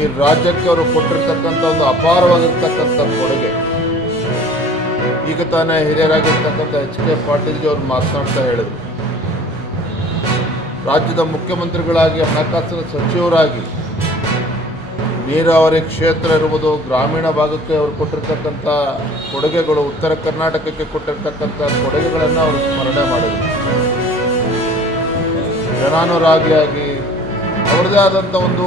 ಈ ರಾಜ್ಯಕ್ಕೆ ಅವರು ಕೊಟ್ಟಿರ್ತಕ್ಕಂಥ ಒಂದು ಅಪಾರವಾಗಿರ್ತಕ್ಕಂಥ ಕೊಡುಗೆ. ಈಗ ತಾನೇ ಹಿರಿಯರಾಗಿರ್ತಕ್ಕಂಥ HK ಪಾಟೀಲ್ಜಿ ಅವರು ಮಾತನಾಡ್ತಾ ಹೇಳಿದರು, ರಾಜ್ಯದ ಮುಖ್ಯಮಂತ್ರಿಗಳಾಗಿ, ಹಣಕಾಸಿನ ಸಚಿವರಾಗಿ ನೀರಾವರಿ ಕ್ಷೇತ್ರ ಇರುವುದು, ಗ್ರಾಮೀಣ ಭಾಗಕ್ಕೆ ಅವರು ಕೊಟ್ಟಿರ್ತಕ್ಕಂಥ ಕೊಡುಗೆಗಳು, ಉತ್ತರ ಕರ್ನಾಟಕಕ್ಕೆ ಕೊಟ್ಟಿರ್ತಕ್ಕಂಥ ಕೊಡುಗೆಗಳನ್ನು ಅವರು ಸ್ಮರಣೆ ಮಾಡಿದರು. ಜನಾನುರಾಗಿಯಾಗಿ ಅವರದೇ ಆದಂಥ ಒಂದು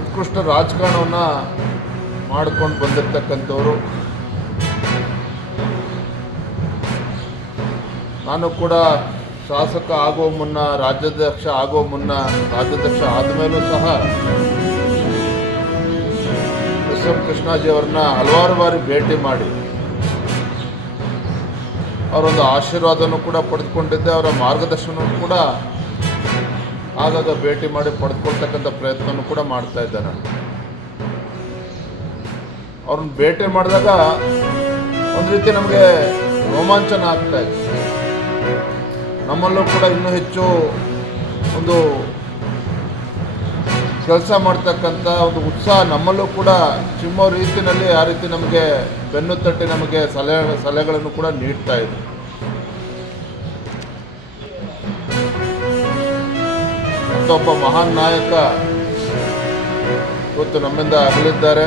ಉತ್ಕೃಷ್ಟ ರಾಜಕಾರಣವನ್ನು ಮಾಡಿಕೊಂಡು ಬಂದಿರತಕ್ಕಂಥವರು. ನಾನು ಕೂಡ ಶಾಸಕ ಆಗುವ ಮುನ್ನ, ರಾಜ್ಯಾಧ್ಯಕ್ಷ ಆಗುವ ಮುನ್ನ, ರಾಜ್ಯಾಧ್ಯಕ್ಷ ಆದಮೇಲೂ ಸಹ SM ಕೃಷ್ಣಾಜಿ ಅವರನ್ನ ಹಲವಾರು ಬಾರಿ ಭೇಟಿ ಮಾಡಿ ಅವರೊಂದು ಆಶೀರ್ವಾದನೂ ಕೂಡ ಪಡೆದುಕೊಂಡಿದ್ದೆ. ಅವರ ಮಾರ್ಗದರ್ಶನವೂ ಕೂಡ ಆಗಾಗ ಭೇಟಿ ಮಾಡಿ ಪಡೆದುಕೊಳ್ತಕ್ಕಂಥ ಪ್ರಯತ್ನವೂ ಕೂಡ ಮಾಡ್ತಾ ಇದ್ದೆ. ನಾನು ಅವ್ರನ್ನ ಭೇಟಿ ಮಾಡಿದಾಗ ಒಂದು ರೀತಿ ನಮಗೆ ರೋಮಾಂಚನ ಆಗ್ತಾ ಇತ್ತು. ನಮ್ಮಲ್ಲೂ ಕೂಡ ಇನ್ನೂ ಹೆಚ್ಚು ಒಂದು ಕೆಲಸ ಮಾಡ್ತಕ್ಕಂಥ ಒಂದು ಉತ್ಸಾಹ ನಮ್ಮಲ್ಲೂ ಕೂಡ ಚಿಮ್ಮೋ ರೀತಿಯಲ್ಲಿ ಆ ರೀತಿ ನಮಗೆ ಬೆನ್ನು ತಟ್ಟಿ ನಮಗೆ ಸಲಹೆಗಳನ್ನು ಕೂಡ ನೀಡ್ತಾ ಇದೆ. ಮತ್ತೊಬ್ಬ ಮಹಾನ್ ನಾಯಕ ಇವತ್ತು ನಮ್ಮಿಂದ ಅಗಲಿದ್ದಾರೆ.